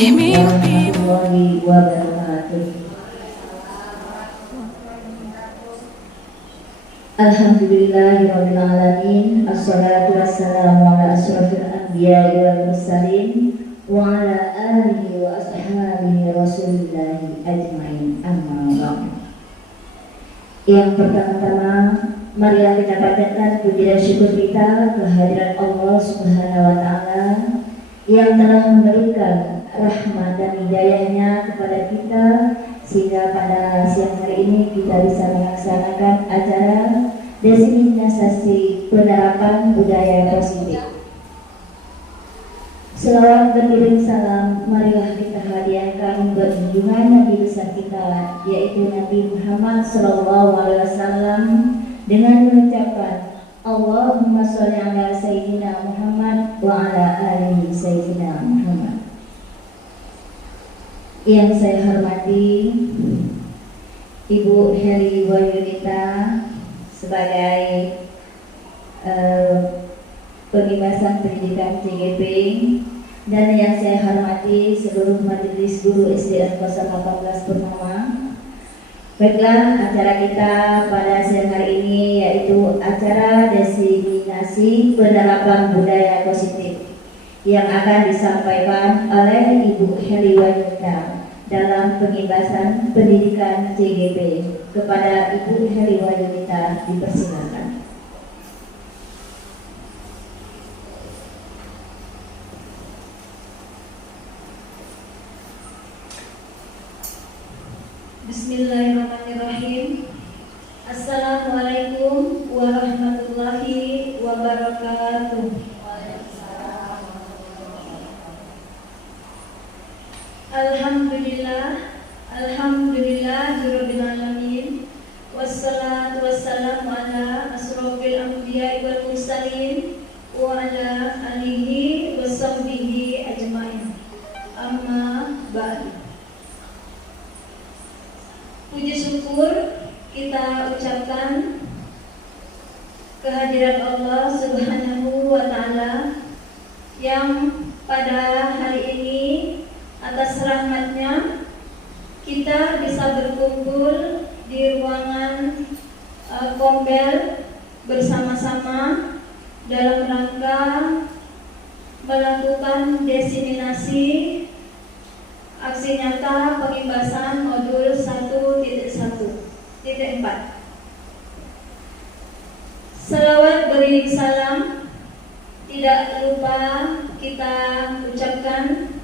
warahmatullahi wabarakatuh. Alhamdulillahirabbil alamin. Assalatu wassalamu ala asyrofil anbiya'i wal mursalin wa ala alihi wa ashabihi rasulillahi ajmain. Amma ba'd. Yang pertama-tama, marilah kita panjatkan puji dan syukur kita kehadirat Allah Subhanahu wa taala yang telah memberikan rahmat dan hidayahnya kepada kita sehingga pada siang hari ini kita bisa melaksanakan acara diseminasi penerapan budaya positif. Selawat beriring salam, marilah kita hadiahkan buat junjungan Nabi besar kita, yaitu Nabi Muhammad SAW, dengan mengucapkan Allahumma sholli ala Sayyidina Muhammad wa ala alihi Sayyidina Muhammad. Yang saya hormati Ibu Heli Wayunita sebagai Pengibasan Pendidikan CGP, dan yang saya hormati seluruh majelis guru SDN 018 Purnama. Baiklah, acara kita pada siang hari ini yaitu acara diseminasi penerapan budaya positif yang akan disampaikan oleh Ibu Heli Wayunita dalam Pengibasan Pendidikan CGP. Kepada Ibu Heli Wayunita dipersilakan. Bismillahirrahmanirrahim. Assalamualaikum warahmatullahi wabarakatuh. Alhamdulillahirabbil alamin. Wassalatu wassalamu ala asrofil anbiya'i wal mursalin wa ala alihi washabbihi ajmain. Amma ba'du. Puji syukur kita ucapkan kehadirat Allah Subhanahu wa taala yang pada hari ini atas rahmatnya kita bisa berkumpul di ruangan Kombel bersama-sama dalam rangka melakukan diseminasi aksi nyata pengibasan modul 1.1.4. Selawat beriring salam tidak lupa kita ucapkan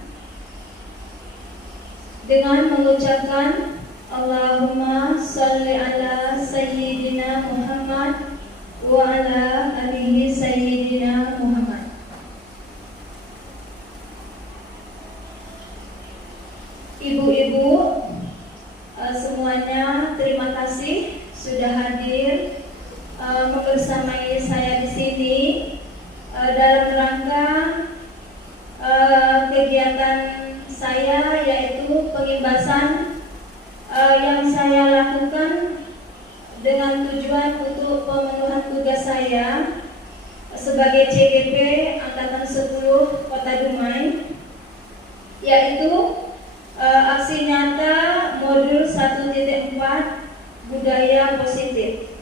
dengan mengucapkan Allahumma sholli ala Sayyidina Muhammad wa ala alihi Sayyidina Muhammad. Ibu-ibu semuanya, terima kasih sudah hadir membersamai saya di sini dalam rangka kegiatan saya, yaitu pengibasan yang saya lakukan dengan tujuan untuk pemenuhan tugas saya sebagai CGP Angkatan 10 Kota Dumai, yaitu aksi nyata modul 1.4 budaya positif.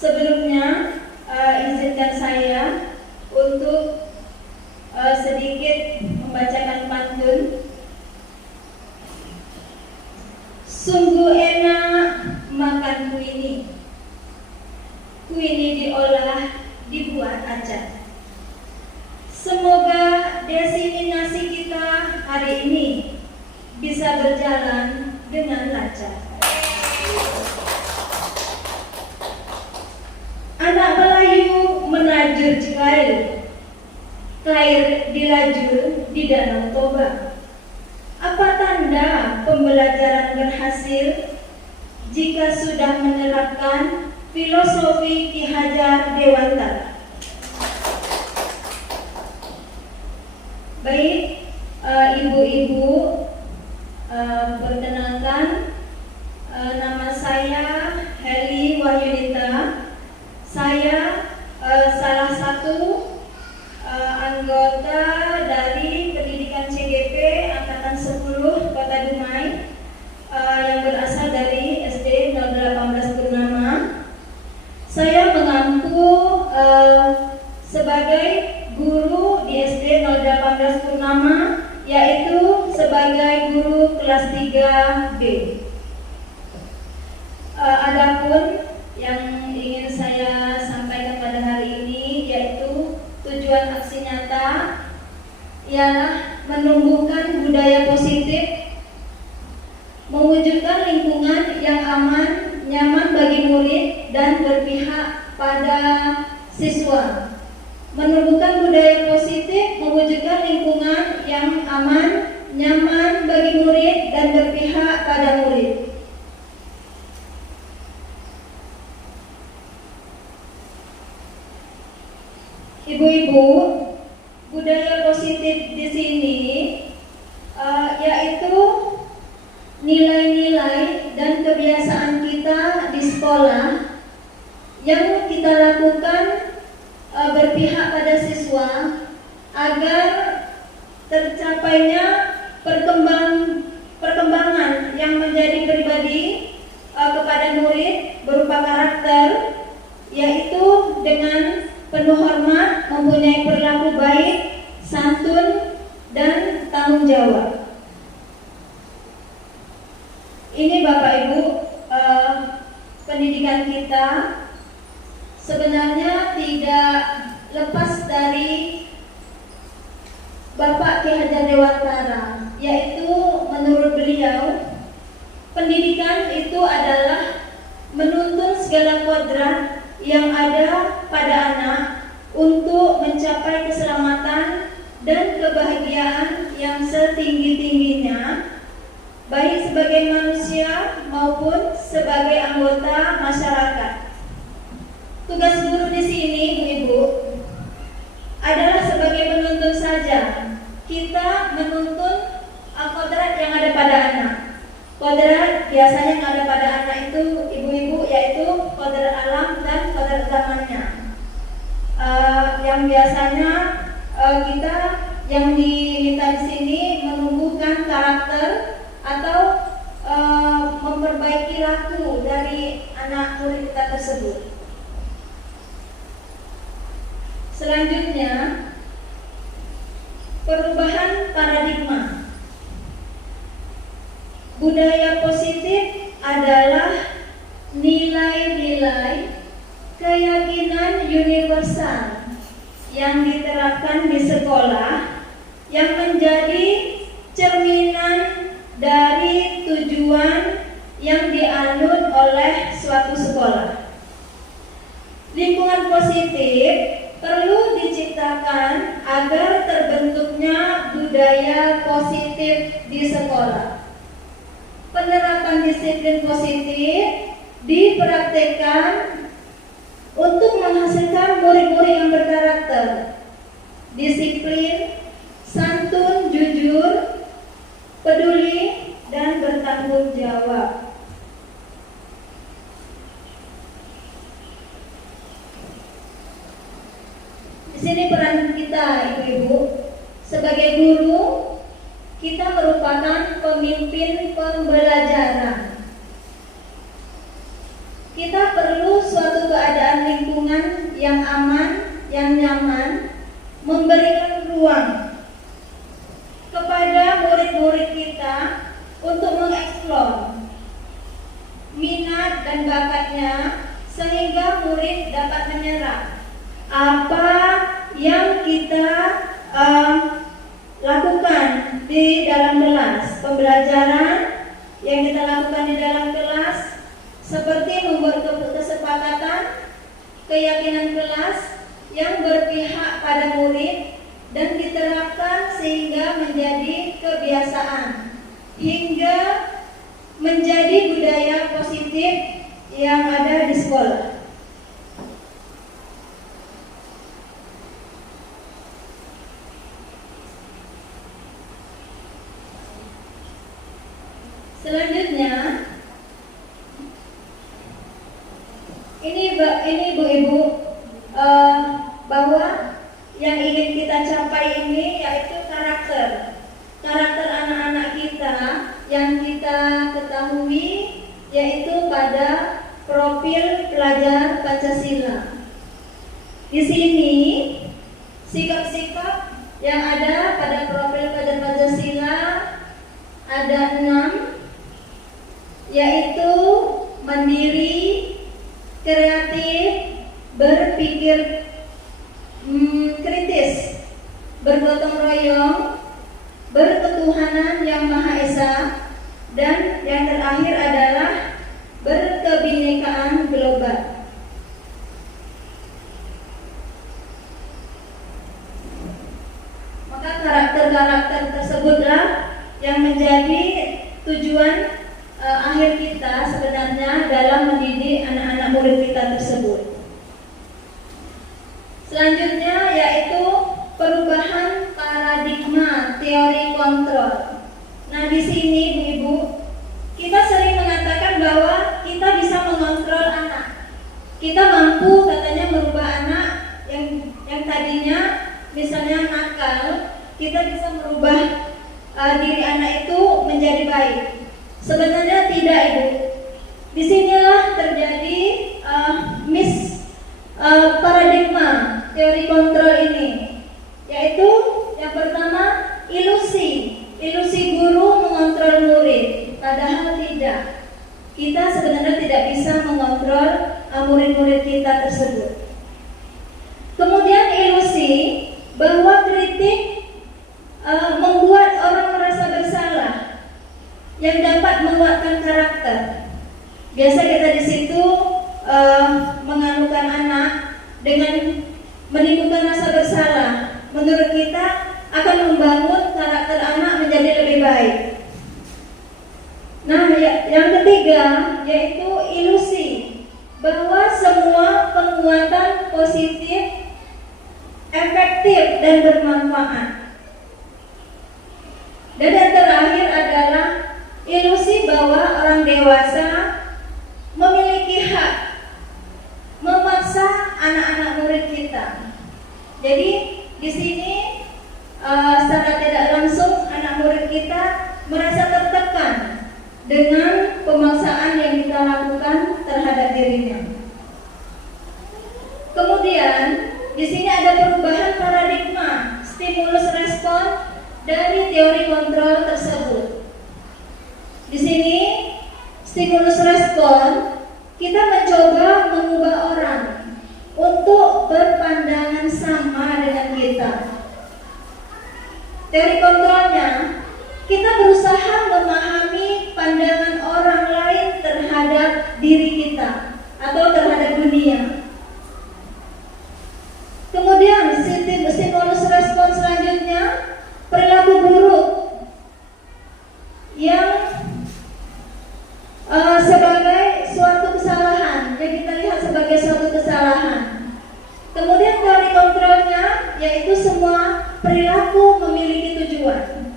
Sebelumnya izinkan saya untuk sedikit membacakan pantun. Sungguh enak makan kuini. Kuini diolah, dibuat acar. Semoga diseminasi kita hari ini bisa berjalan dengan lancar. Anak Melayu menajur Cikair, kair dilajur di Danau Toba. Apa tanda pembelajaran berhasil jika sudah menerapkan filosofi Ki Hajar Dewantara? Baik, ibu-ibu, perkenalkan, nama saya Heli Wayunita. Saya salah satu anggota dari kelas 3B. Adapun yang ingin saya sampaikan pada hari ini yaitu tujuan aksi nyata ialah menumbuhkan budaya positif, mewujudkan lingkungan yang aman, nyaman bagi murid dan berpihak pada siswa. Menumbuhkan budaya positif, mewujudkan lingkungan yang aman, nyaman bagi murid dan berpihak pada murid. Ibu-ibu, budaya positif di sini yaitu nilai-nilai dan kebiasaan kita di sekolah yang kita lakukan berpihak pada siswa agar tercapainya perkembangan yang menjadi pribadi kepada murid berupa karakter, yaitu dengan penuh hormat, mempunyai perilaku baik, santun, dan tanggung jawab. Ini Bapak Ibu, pendidikan kita sebenarnya tidak lepas dari Bapak Ki Hajar Dewantara, yaitu menurut beliau pendidikan itu adalah menuntun segala kodrat yang ada pada anak untuk mencapai keselamatan dan kebahagiaan yang setinggi-tingginya, baik sebagai manusia maupun sebagai anggota masyarakat. Tugas guru di sini, Ibu, adalah sebagai penuntun saja. Kita menuntun kodrat yang ada pada anak. Kodrat biasanya yang ada pada anak itu, ibu-ibu, yaitu kodrat alam dan kodrat zamannya. Yang biasanya kita yang diminta di sini menumbuhkan karakter atau memperbaiki laku dari anak murid kita tersebut. Selanjutnya, perubahan paradigma. Budaya positif adalah nilai-nilai keyakinan universal yang diterapkan di sekolah yang menjadi cerminan dari tujuan yang dianut oleh suatu sekolah. Lingkungan positif perlu diciptakan agar terbentuknya budaya positif di sekolah. Penerapan disiplin positif dipraktekkan untuk menghasilkan murid-murid yang berkarakter, disiplin, santun, jujur, peduli, dan bertanggung jawab. Di sini peran kita, ibu-ibu, sebagai guru, kita merupakan pemimpin pembelajaran. Kita perlu suatu keadaan lingkungan yang aman, yang nyaman, memberikan ruang kepada murid-murid kita untuk mengeksplor minat dan bakatnya sehingga murid dapat menyerap apa yang kita lakukan di dalam kelas. Pembelajaran yang kita lakukan di dalam kelas seperti membuat kesepakatan, keyakinan kelas yang berpihak pada murid dan diterapkan sehingga menjadi kebiasaan hingga menjadi budaya positif yang ada di sekolah. Selanjutnya, ini ibu-ibu, bahwa yang ingin kita capai ini yaitu karakter anak-anak kita yang kita ketahui yaitu pada profil pelajar Pancasila. Di sini sikap-sikap yang ada pada profil pelajar Pancasila ada 6, yaitu mandiri, kreatif, berpikir kritis, bergotong royong, berketuhanan yang Maha Esa, dan yang terakhir adalah berkebinekaan global. Maka karakter-karakter tersebutlah yang menjadi tujuan akhir kita sebenarnya dalam mendidik anak-anak murid kita tersebut. Selanjutnya yaitu perubahan paradigma teori kontrol. Nah, di sini Ibu, kita sering mengatakan bahwa kita bisa mengontrol anak. Kita mampu katanya merubah anak yang tadinya misalnya nakal, kita bisa merubah diri anak itu menjadi baik. Sebenarnya tidak, Ibu. Disinilah terjadi paradigma teori kontrol ini, yaitu yang pertama ilusi guru mengontrol murid, padahal tidak. Kita sebenarnya tidak bisa mengontrol murid-murid kita tersebut. Kemudian ilusi bahwa kritik membuat orang merasa bersalah, yang dapat menguatkan karakter. Biasa kita di situ menganukan anak dengan menimbulkan rasa bersalah. Menurut kita akan membangun karakter anak menjadi lebih baik. Nah, yang ketiga yaitu ilusi bahwa semua penguatan positif efektif dan bermanfaat. Dan yang terakhir adalah ilusi bahwa orang dewasa memiliki hak memaksa anak-anak murid kita. Jadi di sini secara tidak langsung anak murid kita merasa tertekan dengan pemaksaan yang kita lakukan terhadap dirinya. Kemudian di sini ada perubahan paradigma stimulus respon dari teori kontrol tersebut. Di sini stimulus respon kita mencoba mengubah orang untuk berpandangan sama dengan kita. Teori kontrolnya kita berusaha memahami pandangan orang lain terhadap diri kita atau terhadap dunia. Kemudian stimulus respon selanjutnya perilaku buruk yang sebagai suatu kesalahan, yang kita lihat sebagai suatu kesalahan. Kemudian teori kontrolnya yaitu semua perilaku memiliki tujuan.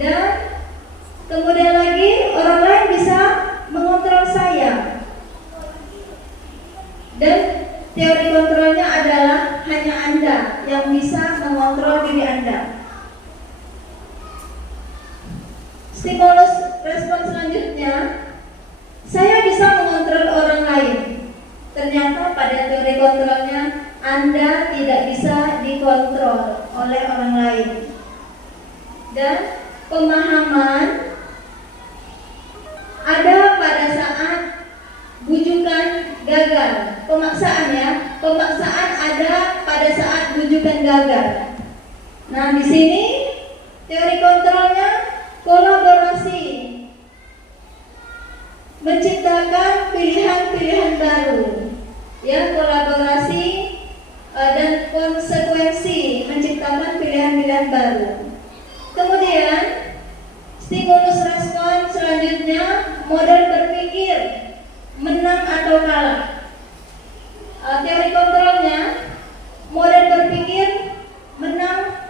Dan kemudian lagi orang lain bisa mengontrol saya. Dan teori kontrolnya adalah hanya Anda yang bisa mengontrol diri Anda. Stimulus respon selanjutnya, saya bisa mengontrol orang lain. Ternyata pada teori kontrolnya Anda tidak bisa dikontrol oleh orang lain. Dan pemahaman ada pada saat bujukan gagal. Pemaksaan ya, pemaksaan ada pada saat bujukan gagal. Nah, di sini teori kontrolnya kolaborasi, menciptakan pilihan-pilihan baru, ya, kolaborasi dan konsekuensi, menciptakan pilihan-pilihan baru. Kemudian stimulus respon selanjutnya model berpikir menang atau kalah. Teori kontrolnya model berpikir menang,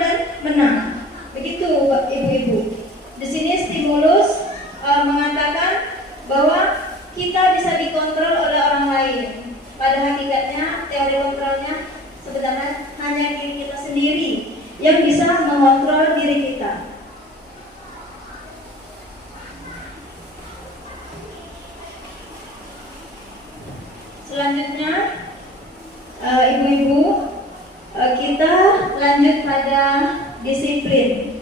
dan menang. Begitu Ibu-ibu. Di sini stimulus mengatakan bahwa kita bisa dikontrol oleh orang lain. Pada hakikatnya teori kontrolnya sebenarnya hanya diri kita sendiri yang bisa mengontrol diri kita. Selanjutnya Ibu-ibu, kita lanjut pada disiplin.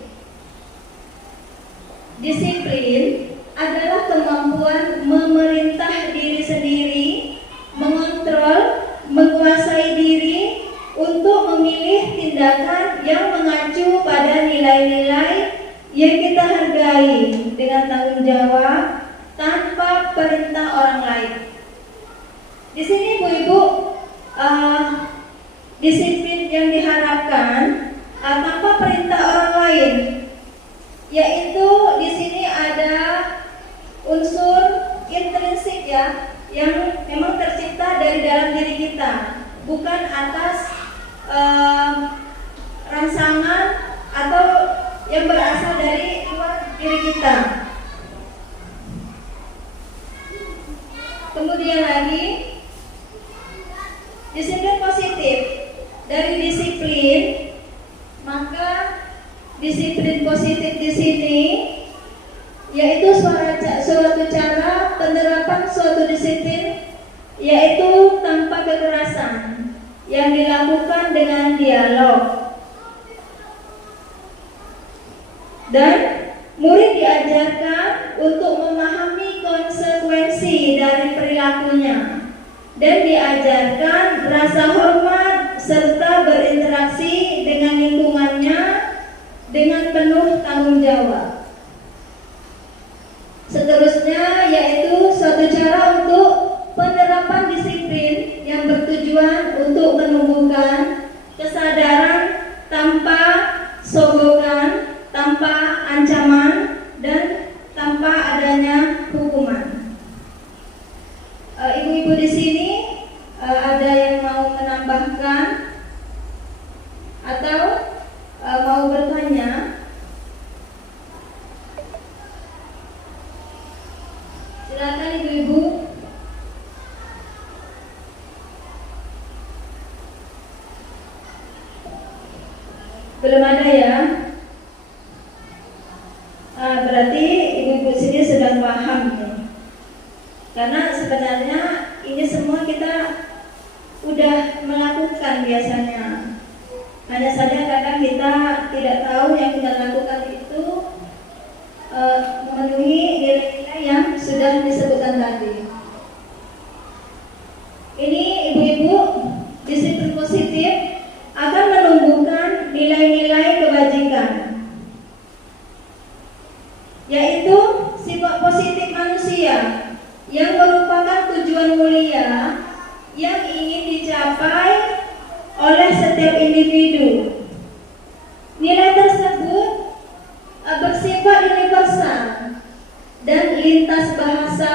tindakan yang mengacu pada nilai-nilai yang kita hargai dengan tanggung jawab tanpa perintah orang lain. Di sini Bu-Ibu, disiplin yang diharapkan tanpa perintah orang lain, yaitu di sini ada unsur intrinsik ya, yang memang tercipta dari dalam diri kita, bukan atas rangsangan atau yang berasal dari luar diri kita. Kemudian lagi, disiplin positif. Dari disiplin, maka disiplin positif di sini yaitu suatu cara penerapan suatu disiplin, yaitu tanpa kekerasan, yang dilakukan dengan dialog. Dan murid diajarkan untuk memahami konsekuensi dari perilakunya, dan diajarkan rasa hormat serta berinteraksi dengan lingkungannya dengan penuh tanggung jawab. Seterusnya yaitu suatu cara untuk penerapan disiplin yang bertujuan untuk menumbuhkan kesadaran tanpa sogokan, tanpa ancaman, dan tanpa adanya hukuman. Ibu-ibu di sini ada yang mau menambahkan atau mau bertanya? Silakan ibu-ibu. Belum ada ya? Berarti ibu-ibu sini sedang paham ya? Karena sebenarnya ini semua kita udah melakukan biasanya. Hanya saja kadang kita tidak tahu yang kita lakukan itu memenuhi nilai-nilai yang sudah disebutkan tadi. Ini ibu-ibu, disiplin positif akan menumbuhkan nilai-nilai kebajikan, yaitu sifat positif manusia yang merupakan tujuan mulia yang ingin dicapai oleh setiap individu. Nilai tersebut bersifat universal dan lintas bahasa,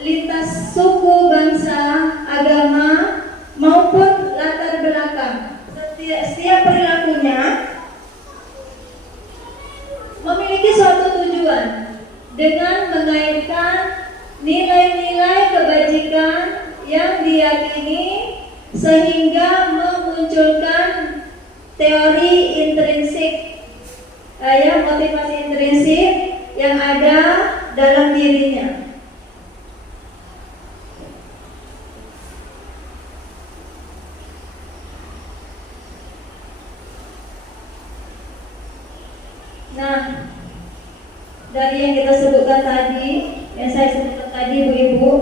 lintas suku, bangsa, agama, maupun latar belakang. Setiap perilakunya memiliki suatu tujuan dengan mengaitkan nilai-nilai kebajikan yang diyakini, sehingga memunculkan teori intrinsik, motivasi intrinsik yang ada dalam dirinya. Nah, dari yang kita sebutkan tadi, yang saya sebutkan tadi Bu-Ibu,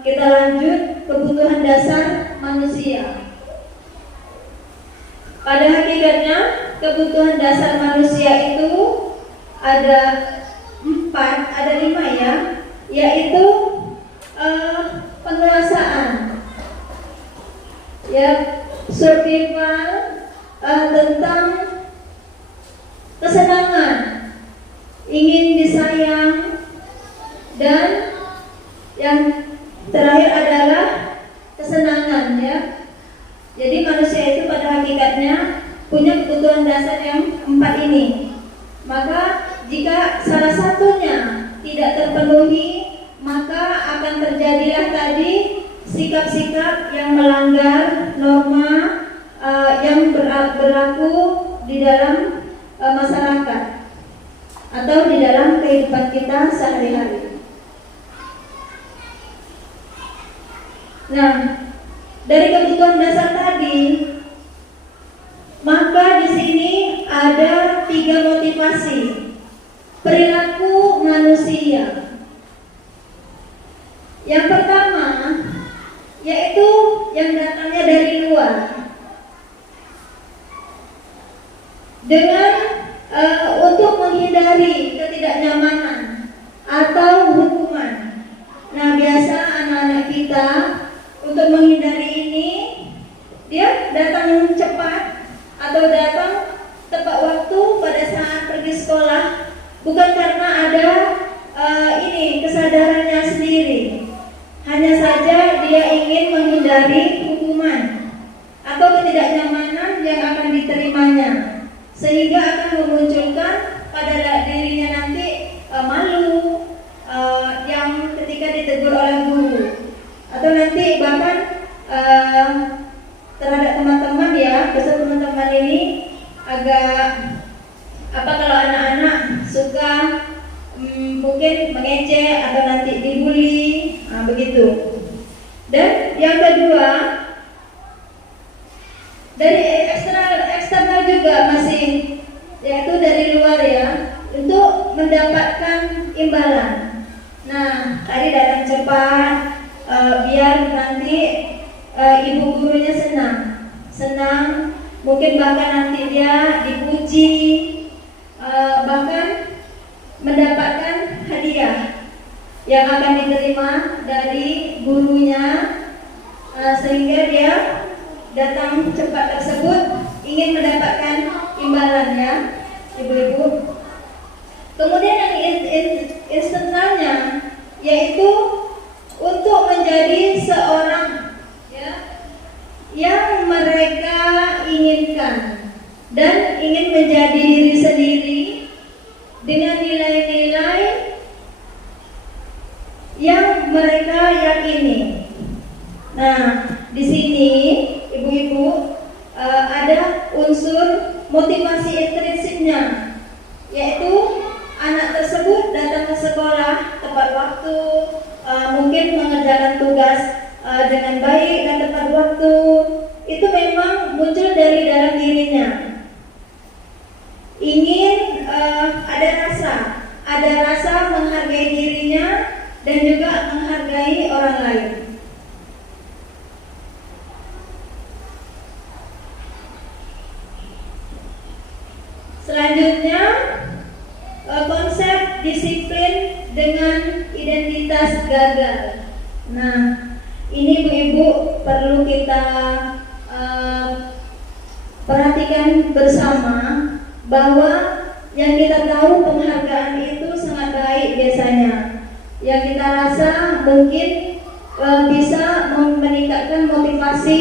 kita lanjut kebutuhan dasar manusia. Pada hakikatnya kebutuhan dasar manusia itu ada 5 ya, yaitu penguasaan, ya, survival, tentang kesenangan, ingin disayang, dan yang terakhir adalah kesenangan ya. Jadi manusia itu pada hakikatnya punya kebutuhan dasar yang 4 ini. Maka jika salah satunya tidak terpenuhi, maka akan terjadilah tadi sikap-sikap yang melanggar norma yang berlaku di dalam masyarakat atau di dalam kehidupan kita sehari-hari. Nah, dari kebutuhan dasar tadi, maka di sini ada 3 motivasi perilaku manusia. Yang pertama yaitu yang datangnya dari luar, dengan untuk menghindari ketidaknyamanan atau hukuman. Nah, biasa anak-anak kita untuk menghindari ini dia datang cepat atau datang tepat waktu pada saat pergi sekolah, bukan karena ada kesadarannya sendiri. Hanya saja dia ingin menghindari hukuman atau ketidaknyamanan yang akan diterimanya, sehingga akan memunculkan pada dirinya nanti malu yang ketika ditegur oleh guru, atau nanti bahkan terhadap teman-teman ya, biasa teman-teman ini agak kalau anak-anak suka mungkin mengejek atau nanti dibully, begitu. Dan yang kedua, dari eksternal juga masih, yaitu dari luar ya, untuk mendapatkan imbalan. Nah, tadi datang cepat, biar nanti ibu gurunya senang, mungkin bahkan nanti dia dipuji, bahkan mendapatkan hadiah yang akan diterima dari gurunya, sehingga dia datang cepat tersebut ingin mendapatkan imbalannya, ibu-ibu. Kemudian yang eksternalnya, yaitu untuk menjadi seorang ya, yang mereka inginkan dan ingin menjadi diri sendiri dengan nilai-nilai yang mereka yakini. Nah, di sini ibu-ibu ada unsur motivasi intrinsiknya, yaitu anak tersebut datang ke sekolah tepat waktu, mungkin mengerjakan tugas dengan baik dan tepat waktu. Itu memang muncul dari dalam dirinya. Ingin ada rasa menghargai dirinya dan juga menghargai orang lain. Selanjutnya, konsep disiplin dengan identitas gagal. Nah, ini ibu-ibu perlu kita perhatikan bersama, bahwa yang kita tahu penghargaan itu sangat baik biasanya, yang kita rasa mungkin bisa meningkatkan motivasi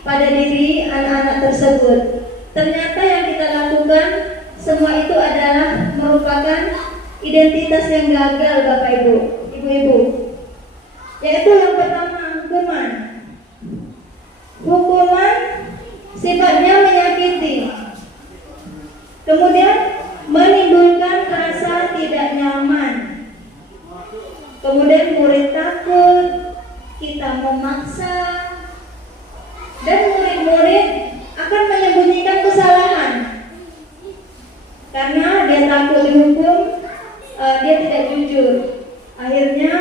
pada diri anak-anak tersebut. Ternyata yang kita lakukan semua itu adalah merupakan identitas yang gagal, Bapak Ibu, Ibu-ibu. Yaitu yang pertama, hukuman. Hukuman sifatnya menyakiti, kemudian menimbulkan rasa tidak nyaman, kemudian murid takut, kita memaksa, dan murid-murid akan menyembunyikan kesalahan karena dia takut dihukum, dia tidak jujur. Akhirnya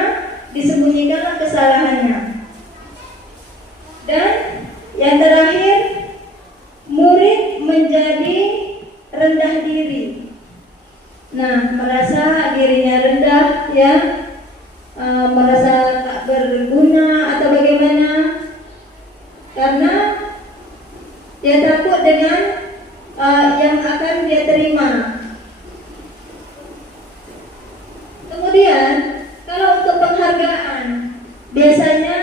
disembunyikanlah kesalahannya. Dan yang terakhir, murid menjadi rendah diri. Nah, merasa dirinya rendah ya, merasa tak berguna atau bagaimana, karena dia takut dengan yang akan dia terima. Kemudian kalau untuk penghargaan, biasanya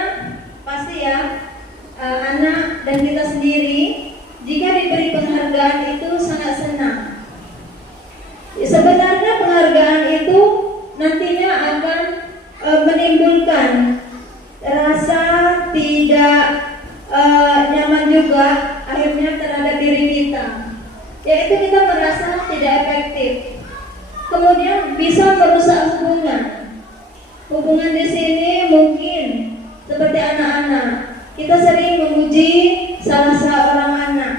pasti ya, anak dan kita sendiri jika diberi penghargaan itu sangat senang. Sebenarnya penghargaan itu nantinya akan menimbulkan rasa tidak nyaman juga akhirnya terhadap diri kita, yaitu kita merasa tidak efektif. Kemudian bisa merusak hubungan di sini. Mungkin seperti anak-anak, kita sering memuji salah seorang anak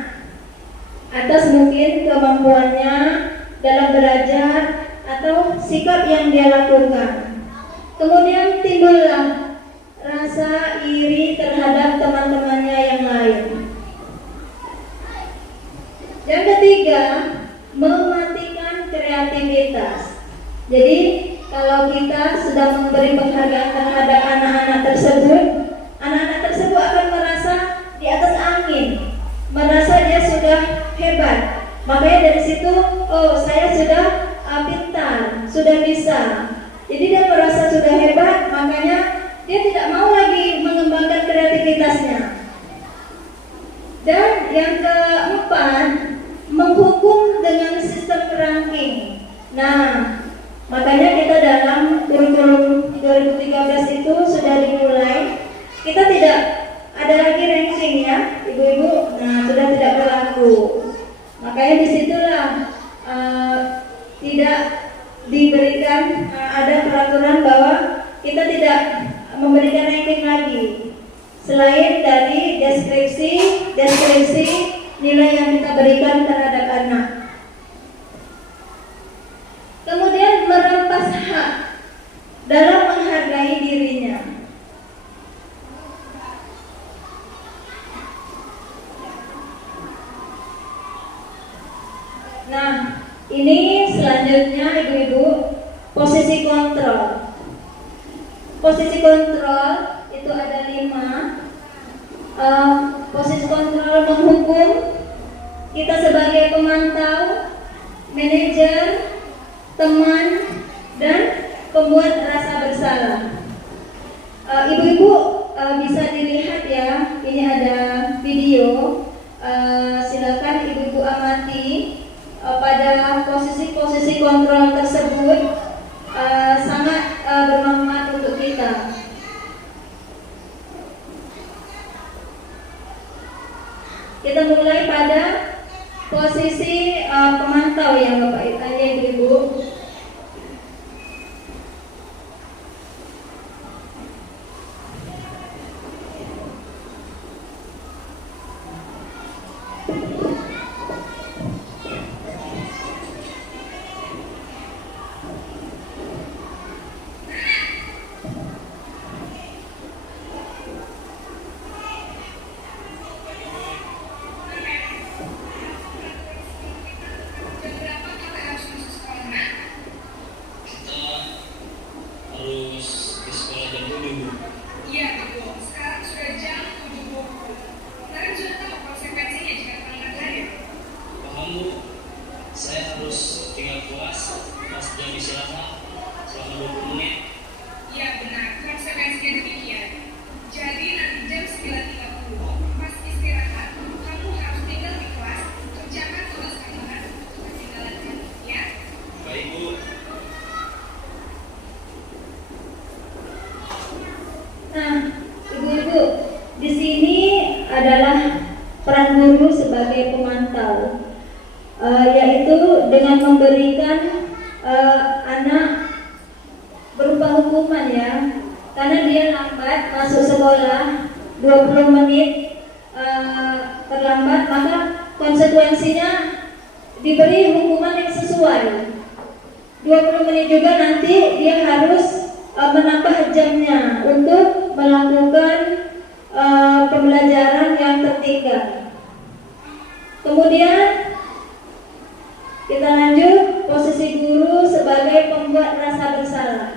atas mungkin kemampuannya dalam belajar atau sikap yang dia lakukan. Kemudian timbullah rasa iri terhadap teman-temannya yang lain. Yang ketiga, mematikan kreativitas. Jadi kalau kita sudah memberi penghargaan terhadap anak-anak tersebut akan merasa di atas angin, merasa dia sudah hebat. Makanya dari situ, oh saya sudah pintar, sudah bisa. Jadi dia merasa sudah hebat, makanya dia tidak mau lagi mengembangkan kreativitasnya. Dan yang keempat, menghukum dengan sistem ranking. Nah, makanya kita dalam kurikulum 2013 itu sudah dimulai, kita tidak ada lagi ranking ya, ibu-ibu. Nah, sudah tidak berlaku. Makanya disitulah tidak diberikan ada peraturan bahwa kita tidak memberikan ranking lagi selain dari deskripsi nilai yang kita berikan terhadap anak. Kemudian merampas hak dalam menghargai dirinya. Nah, ini selanjutnya ibu-ibu, posisi kontrol. Posisi kontrol itu ada 5. Posisi kontrol menghukum kita sebagai pemantau, manajer, teman, dan pembuat rasa bersalah. Ibu-ibu bisa dilihat ya, ini ada video. Silakan ibu-ibu amati. Pada posisi-posisi kontrol tersebut sangat bermanfaat untuk kita. Kita mulai pada posisi pemantau ya Bapak Ibu. Nah, ibu-ibu, di sini adalah peran guru sebagai pemantau, yaitu dengan memberikan anak berupa hukuman ya, karena dia lambat masuk sekolah 20 menit terlambat, maka konsekuensinya diberi hukuman yang sesuai. 20 menit juga nanti dia harus menambah jamnya untuk melakukan pembelajaran yang tertinggal. Kemudian kita lanjut posisi guru sebagai pembuat rasa bersalah.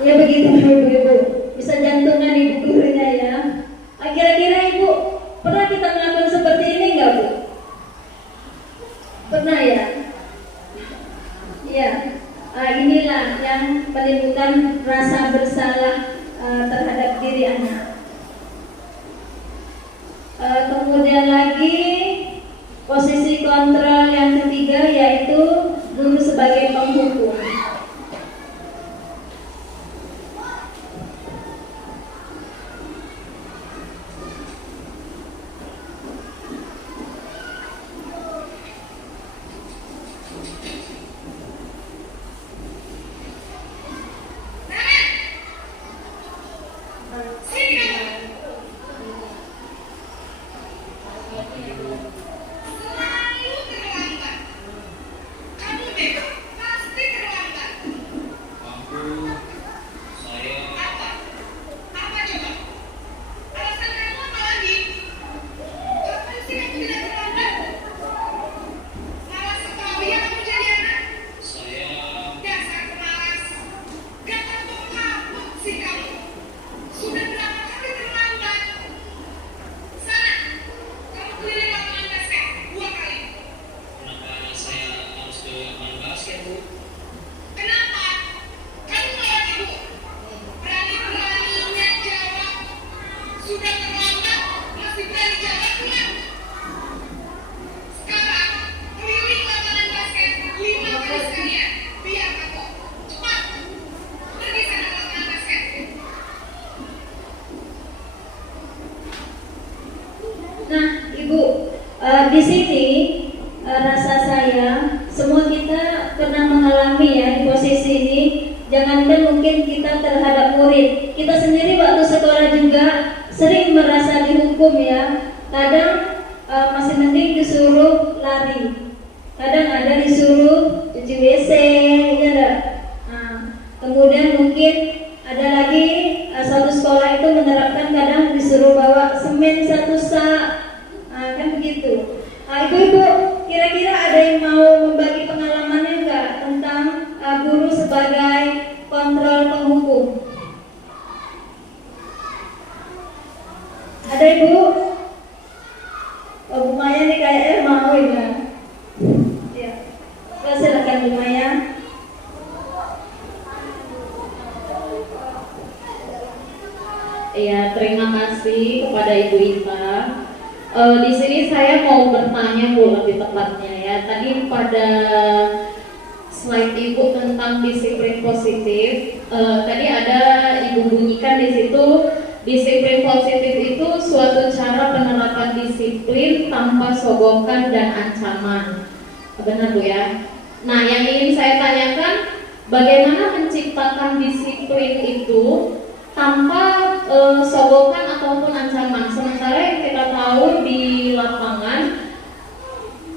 Ya begitu ibu-ibu, bisa jantungan ibu gurunya ya. Kira-kira ibu pernah kita melakukan seperti ini nggak bu? Pernah ya? Ya, inilah yang menimbulkan rasa bersalah terhadap diri anak. Kemudian lagi posisi kontrol yang ketiga yaitu guru sebagai penghukum. Nah, Ibu, di sini rasa saya semua kita pernah mengalami ya di posisi ini. Jangankan mungkin kita terhadap murid, kita sendiri waktu sekolah juga sering merasa dihukum ya. Kadang masih mending disuruh lari, kadang ada disuruh cuci WC, ya enggak? Nah, kemudian mungkin ada lagi satu sekolah itu menerapkan kadang disuruh bawa semen satu sak, kan begitu. Ibu-ibu, kira-kira ada yang mau membagi pengalamannya enggak tentang guru sebagai kontrol penghukum? Ada ibu? Oh, Bu Maya nih kayaknya mau ya. Ya, silakan Bu Maya. Ya, terima kasih kepada Ibu Ita. Di sini saya mau bertanya Bu, lebih tepatnya ya. Tadi pada slide Ibu tentang disiplin positif, tadi ada Ibu bunyikan di situ, disiplin positif itu suatu cara penerapan disiplin tanpa sogokan dan ancaman. Benar Bu ya? Nah, yang ingin saya tanyakan, bagaimana menciptakan disiplin itu tanpa sogokan ataupun ancaman? Sementara yang kita tahu di lapangan,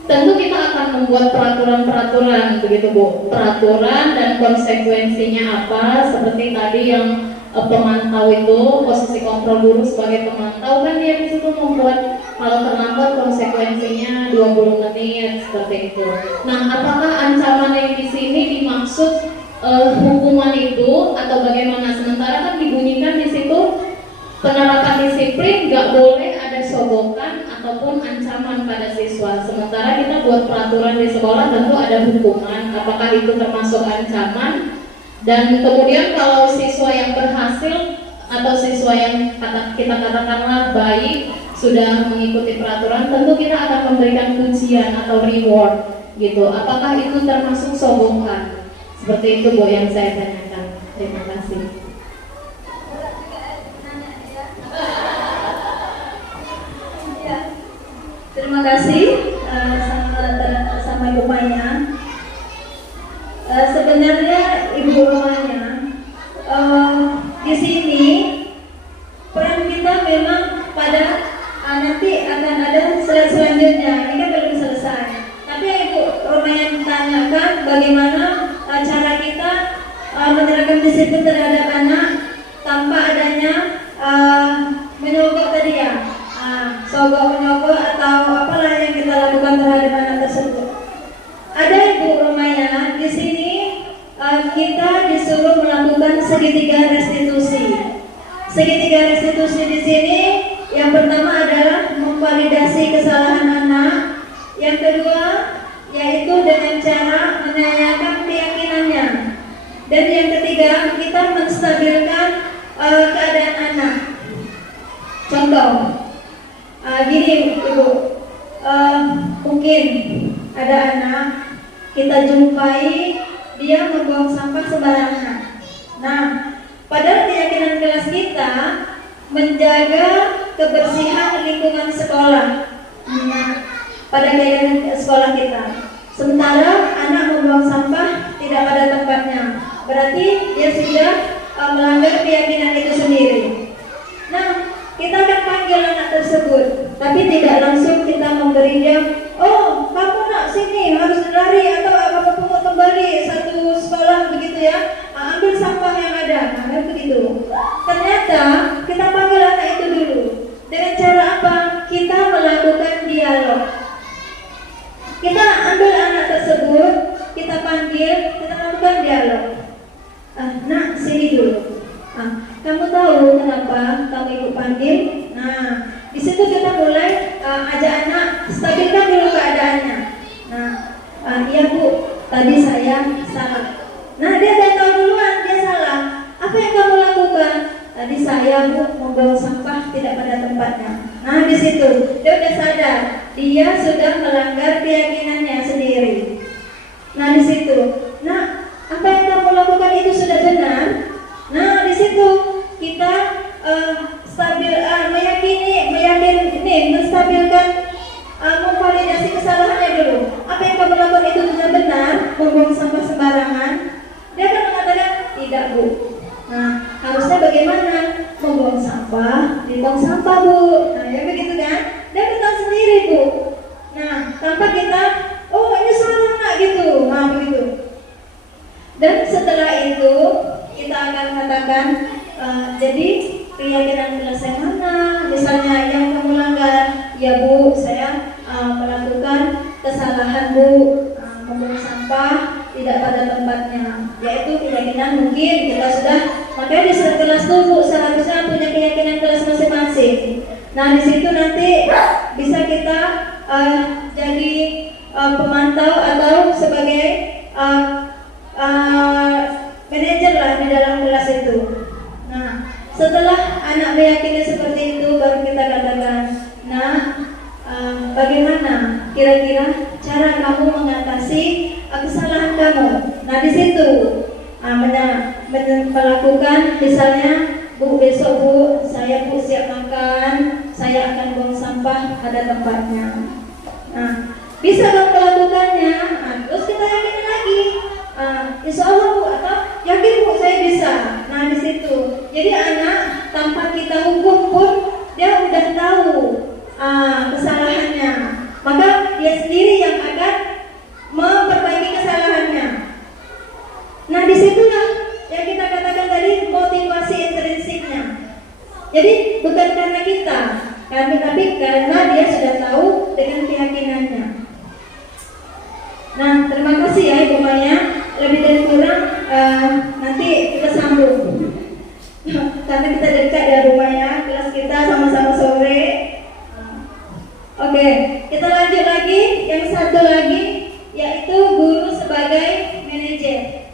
tentu kita akan membuat peraturan-peraturan begitu Bu, peraturan dan konsekuensinya apa, seperti tadi yang pemantau itu, posisi kontrol guru sebagai pemantau, kan dia di situ membuat kalau terlambat konsekuensinya 20 menit seperti itu. Nah, apakah ancaman yang di sini dimaksud hukuman itu atau bagaimana? Sementara kan dibunyikan di situ penerapan disiplin nggak boleh ada sogokan ataupun ancaman pada siswa. Sementara kita buat peraturan di sekolah tentu ada hukuman. Apakah itu termasuk ancaman? Dan kemudian kalau siswa yang berhasil atau siswa yang kita katakanlah baik sudah mengikuti peraturan, tentu kita akan memberikan pujian atau reward gitu. Apakah itu termasuk sogokan? Seperti itu Bu yang saya tanyakan. Terima kasih. Terima kasih sama Ibu Maya. Sebenarnya Ibu Maya, di sini peran kita memang pada nanti akan ada slide selanjutnya. Ini kan belum selesai. Tapi Ibu Maya tanyakan bagaimana cara kita menerapkan disiplin terhadap anak tanpa adanya menyogok tadi ya. Sogok menyogok atau apalah yang kita lakukan terhadap anak tersebut. Yang kedua, yaitu dengan cara menanyakan keyakinannya. Dan yang ketiga, kita menstabilkan keadaan anak. Contoh, gini Ibu, mungkin ada anak kita jumpai dia membuang sampah sembarangan. Nah, padahal keyakinan kelas kita menjaga kebersihan lingkungan sekolah. Nah, pada keyakinan sekolah kita. Sementara anak membuang sampah tidak pada tempatnya, berarti dia sudah melanggar keyakinan itu sendiri. Nah, kita akan panggil anak tersebut, tapi tidak langsung kita memberi dia, oh kamu nak sini harus lari atau kamu pungut kembali satu sekolah begitu ya, ambil sampah yang ada, nah begitu. Ternyata kita panggil anak itu dulu. Dengan cara apa? Kita melakukan dialog. Kita ambil anak tersebut, kita panggil, kita lakukan dialog. Nak sini dulu. Kamu tahu kenapa kamu ibu panggil? Nah, di situ kita mulai ajak anak stabilkan dulu keadaannya. Nah, iya Bu, tadi saya salah. Nah, dia udah tahu duluan dia salah. Apa yang kamu lakukan? Tadi saya Bu membawa sampah tidak pada tempatnya. Nah, di situ dia udah sadar, dia sudah melanggar keyakinannya sendiri. Nah, di situ, nah apa yang kamu lakukan itu sudah benar. Nah, di situ kita menstabilkan, memvalidasi kesalahannya dulu. Apa yang kamu lakukan itu benar-benar membuang sampah sembarangan. Dia akan mengatakan tidak Bu. Nah, harusnya bagaimana? Membuang sampah, dibuang sampah Bu. Nah, ya begitu kan? Dia ketahui sendiri Bu. Nah, tanpa kita, oh ini salah nak gitu. Nah, begitu. Dan setelah itu kita akan katakan, jadi keyakinan kelas yang mana? Misalnya yang kamu langgar, ya Bu, saya melakukan kesalahan Bu, membuang sampah tidak pada tempatnya. Yaitu keyakinan mungkin kita sudah, makanya di kelas itu Bu seharusnya punya keyakinan kelas masing-masing. Nah, di situ nanti bisa kita jadi pemantau atau sebagai manajer lah di dalam kelas itu. Nah, setelah anak meyakini seperti itu, baru kita katakan, nah bagaimana kira-kira cara kamu mengatasi kesalahan kamu? Nah, di situ melakukan misalnya, Bu, besok Bu, saya Bu siap makan, saya akan buang sampah pada tempatnya. Nah, bisa kamu melakukannya. Nah, terus kita yakin lagi. Insya Allah Bu, atau yakin Bu saya bisa. Nah, di situ. Jadi anak tanpa kita hukum pun dia udah tahu kesalahannya. Maka dia sendiri yang akan memperbaiki kesalahannya. Nah, di situlah yang kita katakan tadi motivasi intrinsiknya. Jadi bukan karena kita, tapi karena dia sudah tahu dengan keyakinannya. Nah, terima kasih ya Ibu Maya. Lebih dan kurang nanti kita sambung karena kita dekat ya Bu Maya, kelas kita sama-sama sore. Oke, kita lanjut lagi. Yang satu lagi yaitu guru sebagai manajer.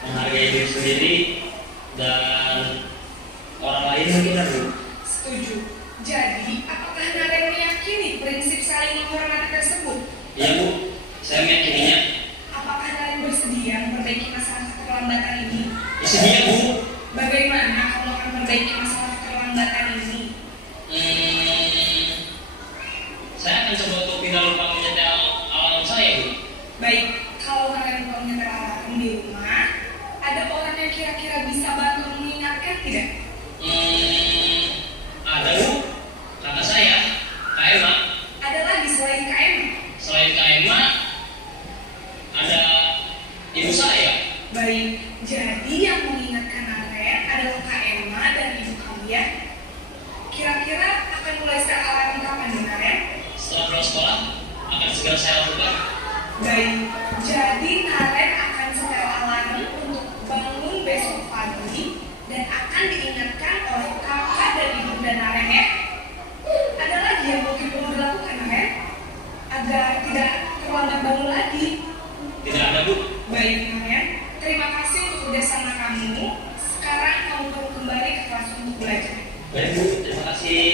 Menghargai diri sendiri dan orang lain mungkin Bu. Setuju. Jadi, apakah Naren meyakini prinsip saling menghormati tersebut? Iya Bu, saya meyakininya. Apakah Naren bersedia Ibu saya. Baik, jadi yang mengingatkan Naren adalah Kak Emma dan ibu kamu ya. Kira-kira akan mulai setel alarm kapan nih Naren? Setelah pulang sekolah, akan segera saya lakukan. Baik, jadi Naren akan setel alarm untuk bangun besok pagi dan akan diingatkan oleh kakak dan ibu dan Naren ya. Ada lagi yang mungkin perlu dilakukan Naren agar tidak terlambat bangun lagi? Tidak ada, Bu. Baik Naren, terima kasih untuk kerjasama kamu. Sekarang kamu perlu kembali ke kelas untuk belajar. Baik, Bu. Terima kasih.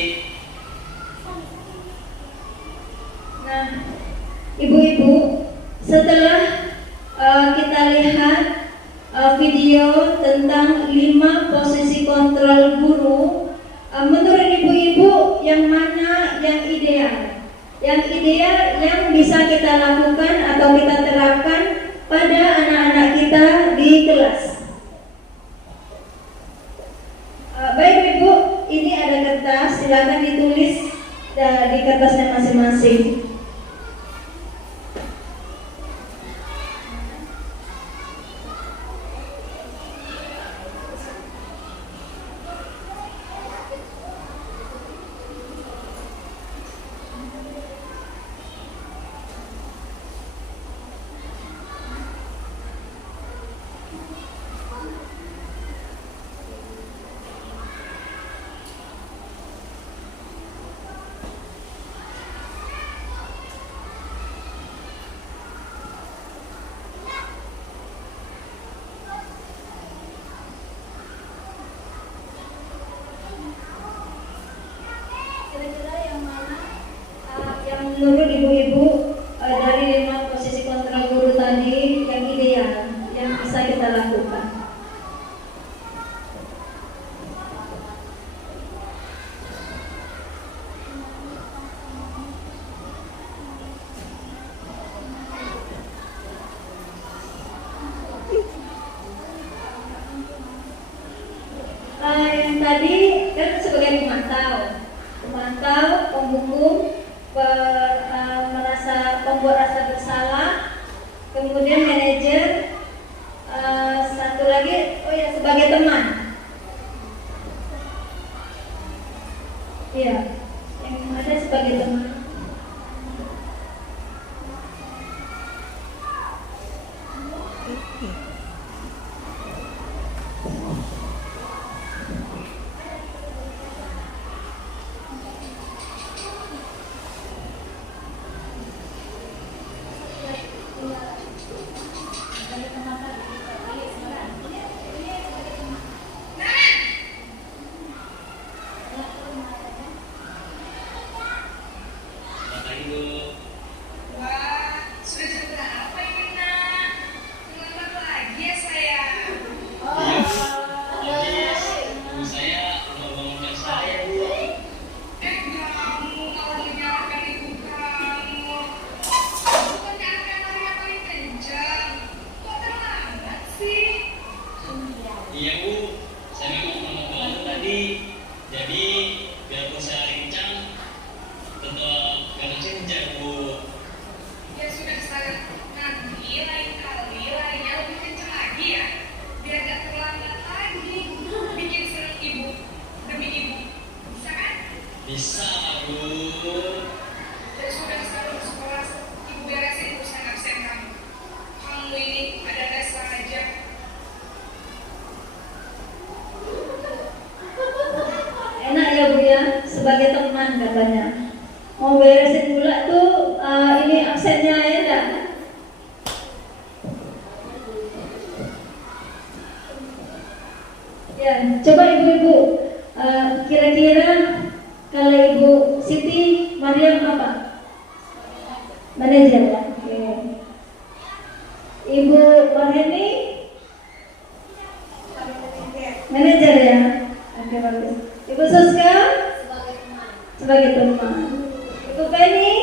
Nah, ibu-ibu, setelah kita lihat video tentang 5 posisi kontrol guru, menurut ibu-ibu yang mana yang ideal? Yang ideal yang bisa kita lakukan atau kita terapkan pada anak-anak kita di kelas. Baik ibu, ini ada kertas, silakan ditulis di kertasnya masing-masing. Menurut ibu-ibu dari 5 posisi kontrol guru tadi yang ideal yang bisa kita lakukan. Yang tadi kan sebagai pemantau, penghukum, pembuat rasa bersalah, kemudian manajer, satu lagi, sebagai teman. Iya, yang ada sebagai teman. Wah, sudah jam berapa ini nak? Terlambat lagi ya sayang. Ibu saya mau bangunkan saya, Bu. Kamu malah menyalahkan ibu kamu. Bukan nyalakan orang yang paling kencang. Kok terlambat sih? Iya, Bu. Saya memang lambat bangun tadi. Jadi, biarpun saya lincah, tetap gak kencang, Bu. Ya sudah sayang. Nanti lain kali larinya lebih kencang lagi ya. Biar gak terlambat lagi. Bikin seneng ibu demi ibu. Bisa kan? Bisa, Bu. Ya sudah sebelum sekolah ibu beresin urusan absen kamu. Kamu ini ada dasar aja. Enak ya Bu ya, sebagai teman katanya. Mau beresin pula tuh ini absennya ya enggak? Ya, coba ibu-ibu kira-kira kalau Ibu Siti Mariam apa? Manajer ya. Oke. Ibu Marheni manajer ya. Oke, bagus. Ibu Suska sebagai teman. Ibu Penny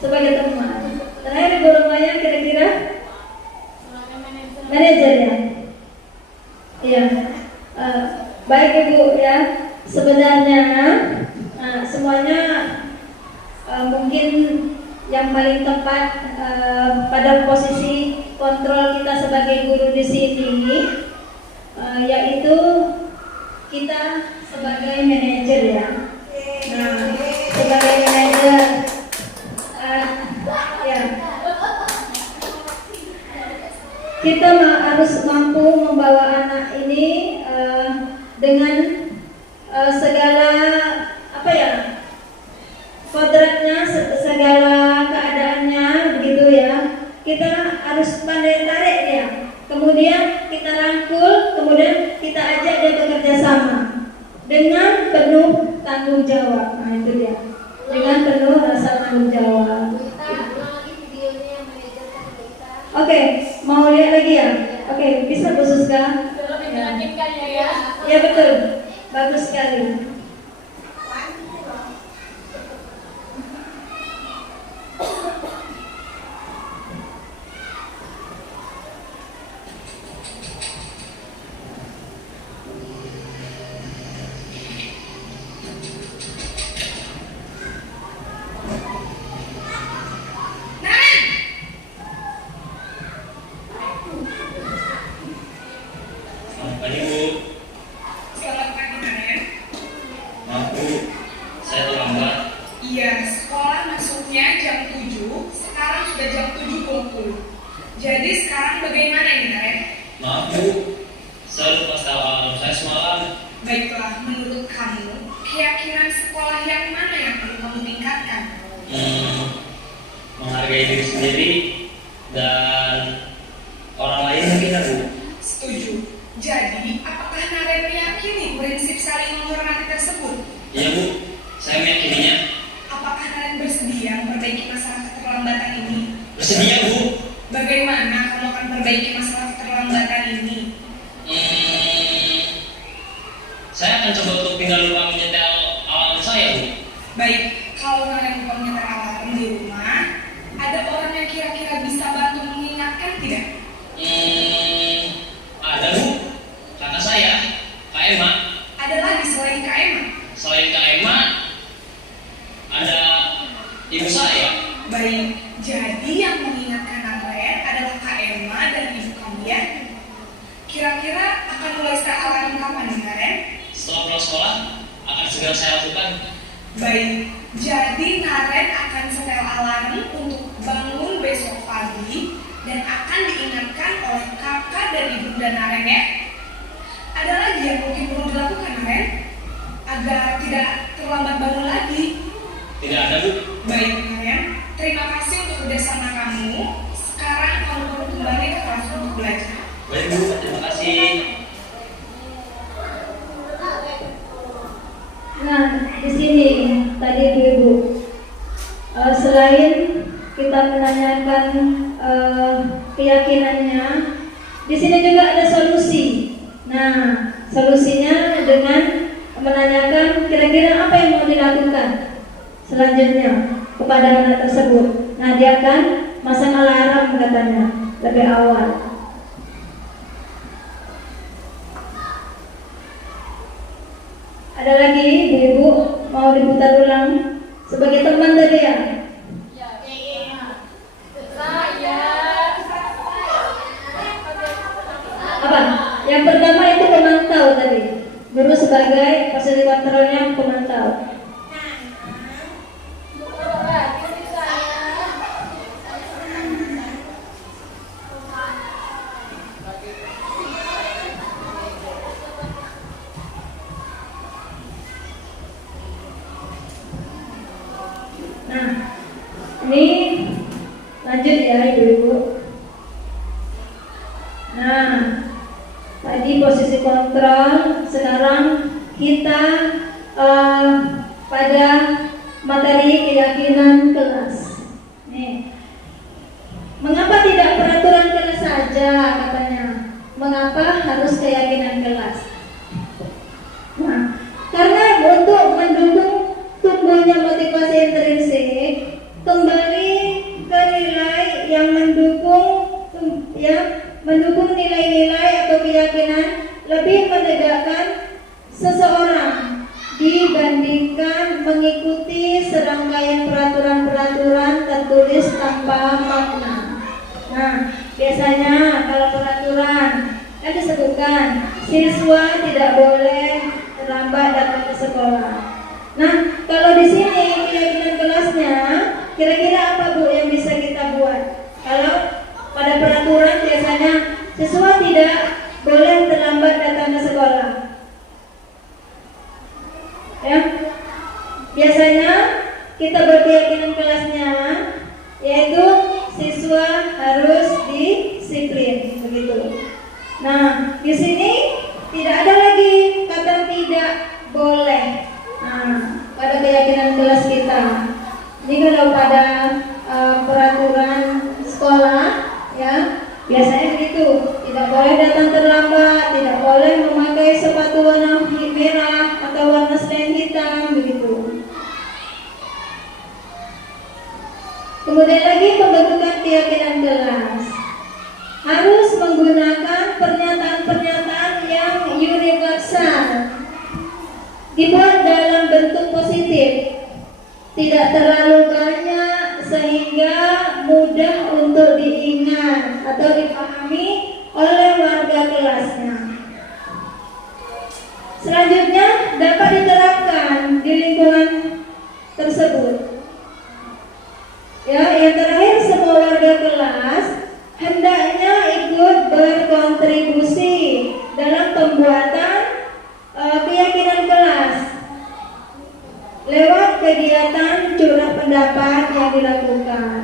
sebagai teman. Terakhir Ibu Romaya kira-kira manajer ya. Iya. Baik Ibu ya. Sebenarnya semuanya mungkin yang paling tepat pada posisi kontrol kita sebagai guru di sini, yaitu kita sebagai manajer ya. Nah, sebagai manajer ya, kita harus mampu membawa anak ini dengan segala kodratnya, segala keadaannya begitu ya. Kita harus pandai tarik dia, kemudian kita rangkul, kemudian kita ajak dia bekerja sama dengan penuh tanggung jawab. Nah itu dia, dengan penuh rasa tanggung jawab. Oke, mau lihat lagi ya? Oke, bisa Bu Suska? Ya betul, bagus sekali. Jadi sekarang bagaimana ini, Naren? Maaf Bu, saya lupa alarm saya semalam. Baiklah, menurut kamu, keyakinan sekolah yang mana yang perlu kamu tingkatkan? Menghargai diri sendiri dan orang lain mungkin ya Bu. Setuju. Jadi, apakah Naren meyakini prinsip saling menghormati tersebut? Iya Bu, saya meyakininya. Apakah Naren bersedia memperbaiki masalah keterlambatan ini? Bersedia Bu. Bagaimana kamu akan perbaiki masalah keterlambatan ini? Saya akan coba untuk tinggal lupa menyetel alarm saya Bu. Baik, kalau Naren lupa menyetel alarm di rumah, ada orang yang kira-kira bisa bantu mengingatkan tidak? Ada Bu, kakak saya, Kak Emma. Ada lagi selain Kak Emma? Selain Kak Emma, ada ibu saya. Baik, jadi yang mengingatkan Naren adalah Kak Emma dan ibu kamu ya? Kira-kira akan mulai start alarm kapan nih, Naren? Setelah pulang sekolah, akan segera saya lakukan. Baik, jadi Naren akan setel alarm untuk bangun besok pagi dan akan diingatkan oleh kakak dan ibunda Naren ya. Ada lagi yang mungkin perlu dilakukan, Naren, agar tidak terlambat bangun lagi? Tidak ada Bu. Baik, Naren, terima kasih untuk kerjasama kamu. Sekarang kamu perlu kembali ke kelas untuk belajar. Baik Bu, terima kasih. Nah, di sini tadi Ibu, selain kita menanyakan keyakinannya, di sini juga ada solusi. Nah, solusinya dengan menanyakan kira-kira apa yang mau dilakukan selanjutnya kepada anak tersebut. Nah, dia akan masang alarm katanya lebih awal. Ada lagi Ibu mau diputar ulang sebagai teman tadi ya? Apa? Yang pertama itu pemantau tadi. Guru sebagai posisi kontrolnya pemantau. Nah, ini lanjut ya Ibu-ibu. Nah, tadi posisi kontrol, sekarang kita pada materi keyakinan kelas. Nih, mengapa tidak peraturan kelas saja katanya? Mengapa harus keyakinan kelas? Nah, karena untuk mendukung tumbuhnya motivasi intrinsik, kembali ke nilai yang mendukung nilai-nilai atau keyakinan lebih menegakkan seseorang dibandingkan mengikuti serangkaian peraturan-peraturan tertulis tanpa makna. Nah, biasanya kalau peraturan kan disebutkan siswa tidak boleh terlambat datang ke sekolah. Nah, kalau di sini keyakinan kelasnya, kira-kira apa Bu yang bisa kita buat? Kalau pada peraturan biasanya siswa tidak boleh terlambat datang ke sekolah. Ya, biasanya kita berkeyakinan kelasnya yaitu siswa harus disiplin, begitu. Nah, di sini tidak ada lagi kata tidak boleh. Nah, pada keyakinan kelas kita, ini kalau pada peraturan sekolah, ya biasanya begitu. Tidak boleh datang terlambat, tidak boleh memakai sepatu warna merah atau warna selain hitam, begitu. Kemudian lagi pembentukan keyakinan kelas harus menggunakan pernyataan-pernyataan yang universal, dibuat dalam bentuk positif, tidak terlalu banyak sehingga mudah untuk diingat atau dipahami oleh warga kelasnya. Selanjutnya dapat diterapkan di lingkungan tersebut. Ya, yang terakhir, semua warga kelas hendaknya ikut berkontribusi dalam pembuatan keyakinan kelas lewat kegiatan curah pendapat yang dilakukan.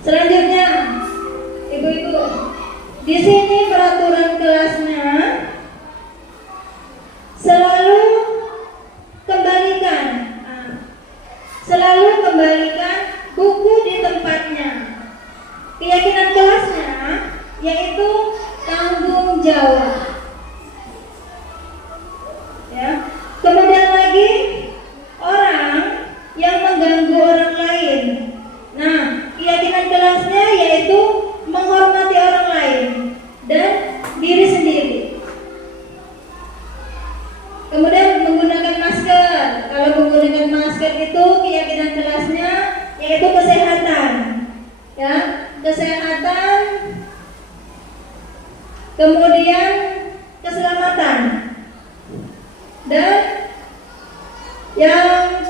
Selanjutnya, ibu-ibu, di sini peraturan kelasnya selalu kembalikan buku di tempatnya. Keyakinan kelasnya yaitu tanggung jawab. Ya. Kemudian lagi orang yang mengganggu orang lain. Nah, keyakinan kelasnya yaitu menghormati orang lain dan diri sendiri. Kemudian menggunakan masker. Kalau menggunakan masker itu keyakinan kelasnya yaitu kesehatan. Ya, kesehatan. Kemudian keselamatan. Dan yang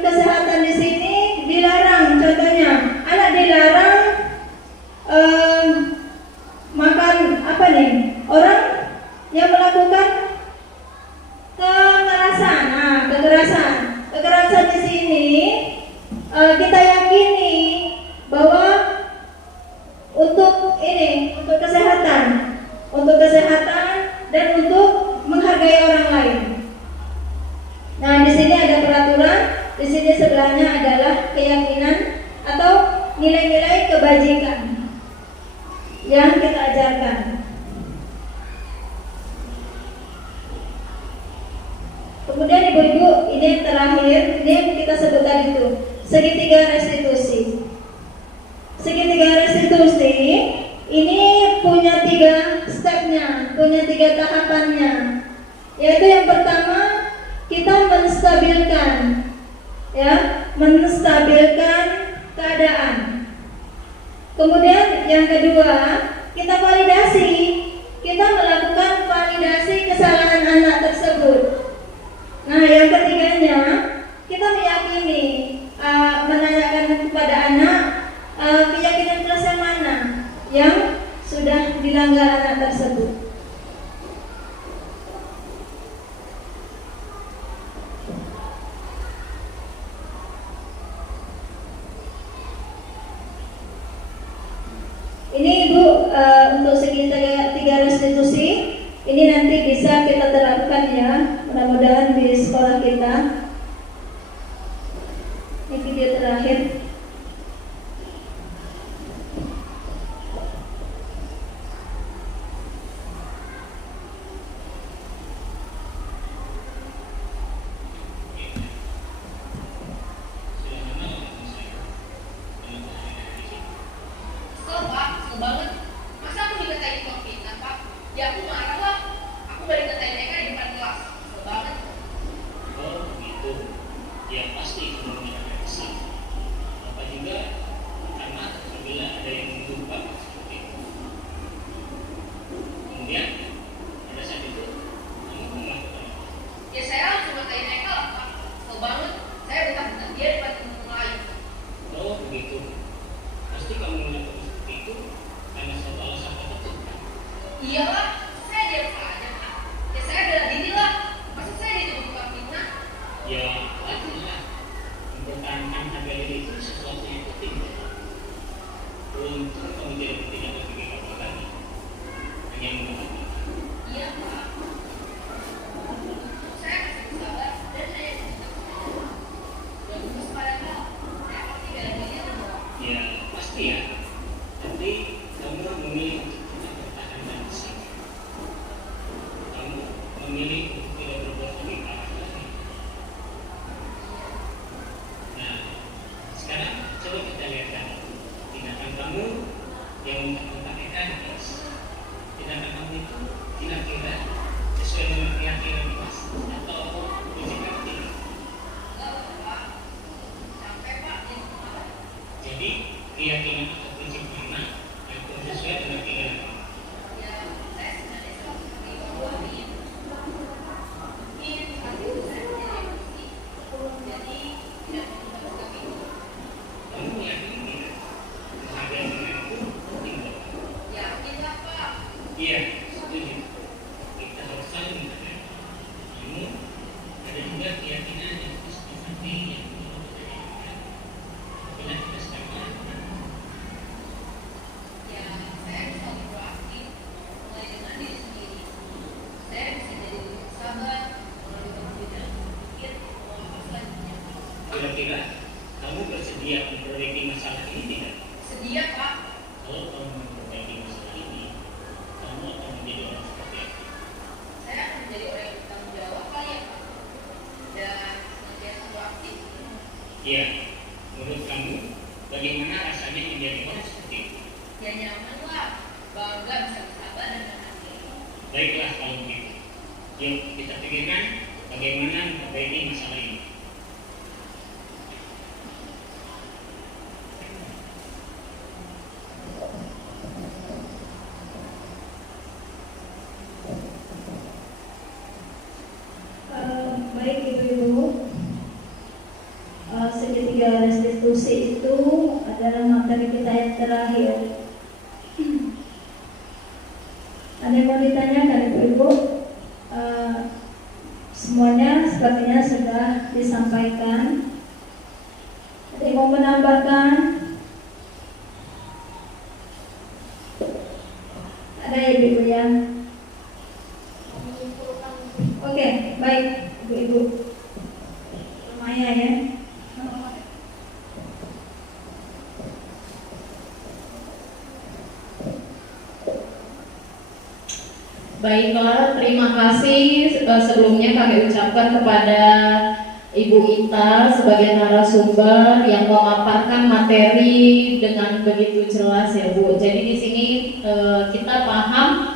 kesehatan di sini dilarang, contohnya anak dilarang makan apa nih? Orang yang melakukan kekerasan. Nah, kekerasan di sini kita yakini bahwa untuk kesehatan dan untuk menghargai orang lain. Nah, di sini ada peraturan, di sini sebelahnya adalah keyakinan atau nilai-nilai kebajikan yang kita ajarkan. Kemudian ibu-ibu, ini yang terakhir, ini yang kita sebut tadi itu segitiga restitusi. Segitiga restitusi ini punya 3 stepnya, punya 3 tahapannya. Yaitu yang pertama, kita menstabilkan, ya, menstabilkan keadaan. Kemudian yang kedua, kita validasi, kita melakukan validasi kesalahan anak tersebut. Nah, yang ketiganya, kita meyakini, menanyakan kepada anak keyakinan kelas yang mana yang sudah dilanggar anak tersebut. Ini Ibu, untuk segitiga restitusi ini nanti bisa kita terapkan ya, mudah-mudahan di sekolah kita. Ini video terakhir. Banget, masa aku dikatain kok fitnah Pak? Ya aku marah lah, aku balik ke TNK di depan kelas, banget. Oh, gitu. juga karena apabila ada yang lupa seperti itu. Kemudian pada saat itu kamu melakukan apa? Ya saya langsung ngatain Eka lah Pak. Kesel banget. Saya bentak-bentak dia depan temen lain. Oh begitu. Pasti kamu melakukan seperti itu karena satu alasan tertentu. Iya Pak, saya diam saja Pak. Ya saya bela diri lah. Masa saya dituduh tukang fitnah? Ya wajarlah. Mempertahankan harga diri itu sesuatu yang penting. Untung kamu tidak berpikir apa lagi. Hanya mengatakan. Iya Pak. Saya masih sabar dan saya dan terus padahal saya pasti bela diri lah. Ya pasti ya. Tapi kamu memilih untuk tidak bertahan dan bersabar. Kamu memilih untuk tidak berbuat lebih parah lagi. Nah, sekarang coba kita lihatkan tindakan kamu yang mentak-mentak Mas. Tindakan kamu itu kira-kira sesuai dengan keyakinan Mas atau ujian tidak? Enggak Pak. Sampai Pak jadi marah. Jadi keyakinan atau prinsip mana yang sesuai dengan keinginan kamu? Ya saya sebenarnya selalu seperti bahwa ingin saat itu saya menjadi emosi. Jadi tidak mengubah sikap itu. Kamu meyakini tidak? Kehargaan itu penting buat kamu. Yakin lah Pak. Iya, setuju. Kita harus saling menghargai. Namun ada juga keyakinan yang seperti yang perlu kita yakinkan. Apabila kita sedang melakukan, Ya saya bisa lebih proaktif mulai dengan diri sendiri. Saya bisa jadi lebih sabar melalui waktu dan berpikir mau apa selanjutnya. kira-kira kamu bersedia memperbaiki masalah ini tidak? Sedia Pak. Kalau kamu memperbaiki masalah ini, kamu akan menjadi orang seperti apa? Saya akan menjadi orang yang bertanggung jawab kali ya Pak. Dan senantiasa proaktif. Iya, menurut kamu bagaimana rasanya menjadi orang seperti itu? Ya nyaman lah. Bangga bisa bersabar dan menghargai. Baiklah kalau begitu. Yuk kita pikirkan bagaimana memperbaiki masalah ini. Baik Ibu-Ibu, segitiga restitusi itu adalah materi kita yang terakhir. Ada yang mau ditanyakan Ibu-Ibu? Semuanya sepertinya sudah disampaikan. Ada yang mau menambahkan? Ada ya Ibu ya? Oke, baik Ibu-Ibu. Lumayan ya. Baiklah, terima kasih sebelumnya kami ucapkan kepada Ibu Ita sebagai narasumber yang memaparkan materi dengan begitu jelas ya Bu. Jadi di sini kita paham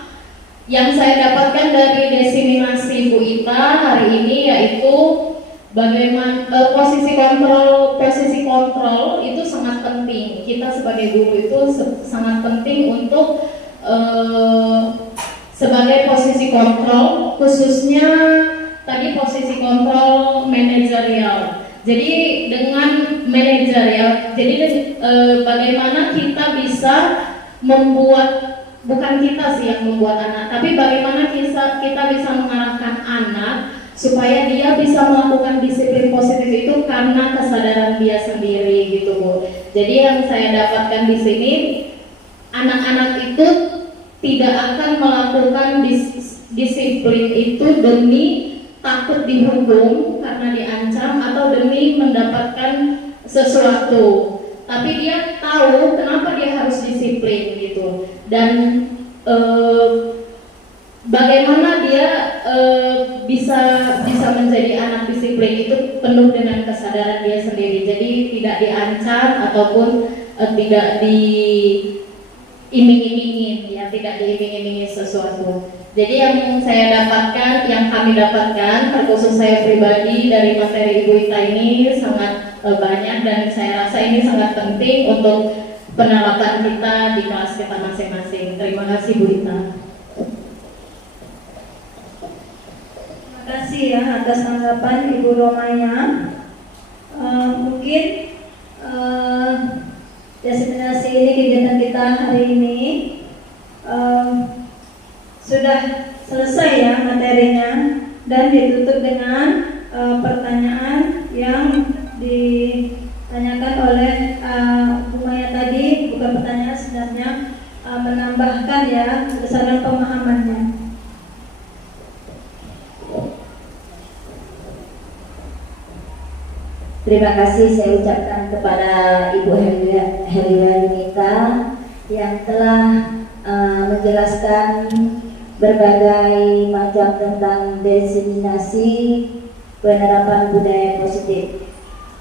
yang saya dapatkan dari diseminasi Bu Ita hari ini yaitu bagaimana posisi kontrol itu sangat penting. Kita sebagai guru itu sangat penting untuk sebagai posisi kontrol, khususnya tadi posisi kontrol manajerial. Jadi dengan manajerial, jadi bagaimana kita bisa membuat, bukan kita sih yang membuat anak, tapi bagaimana kita bisa mengarahkan anak supaya dia bisa melakukan disiplin positif itu karena kesadaran dia sendiri gitu Bu. Jadi yang saya dapatkan di sini, anak-anak itu tidak akan melakukan disiplin itu demi takut dihukum karena diancam atau demi mendapatkan sesuatu, tapi dia tahu kenapa dia harus disiplin gitu, dan bagaimana dia bisa menjadi anak disiplin itu penuh dengan kesadaran dia sendiri. Jadi tidak diancam ataupun tidak diiming-imingin, ya tidak diiming-imingin sesuatu. Jadi yang saya dapatkan, yang kami dapatkan, terkhusus saya pribadi dari materi Ibu Ita ini sangat banyak, dan saya rasa ini sangat penting untuk penerapan kita di kelas kita masing-masing. Terima kasih Bu Ita. Terima kasih ya atas tanggapan Ibu Romaya. Mungkin diseminasi ini, kegiatan kita hari ini sudah selesai ya materinya, dan ditutup dengan pertanyaan yang ditanyakan oleh Bu Maya tadi. Bukan pertanyaan, sebenarnya menambahkan ya berdasarkan pemahamannya. Terima kasih saya ucapkan kepada Ibu Herliwa Yunita yang telah menjelaskan berbagai macam tentang diseminasi penerapan budaya positif.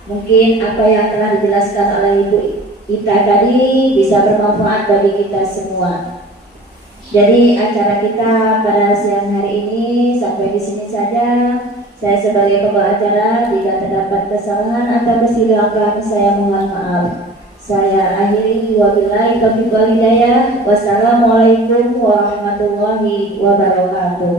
Mungkin apa yang telah dijelaskan oleh Ibu Ita tadi bisa bermanfaat bagi kita semua. Jadi acara kita pada siang hari ini sampai di sini saja. Saya sebagai pembawa acara, jika terdapat kesalahan atau kesilapan, saya mohon maaf. Saya akhiri, wabillahi taufiq wal hidayah. Wassalamualaikum warahmatullahi wabarakatuh.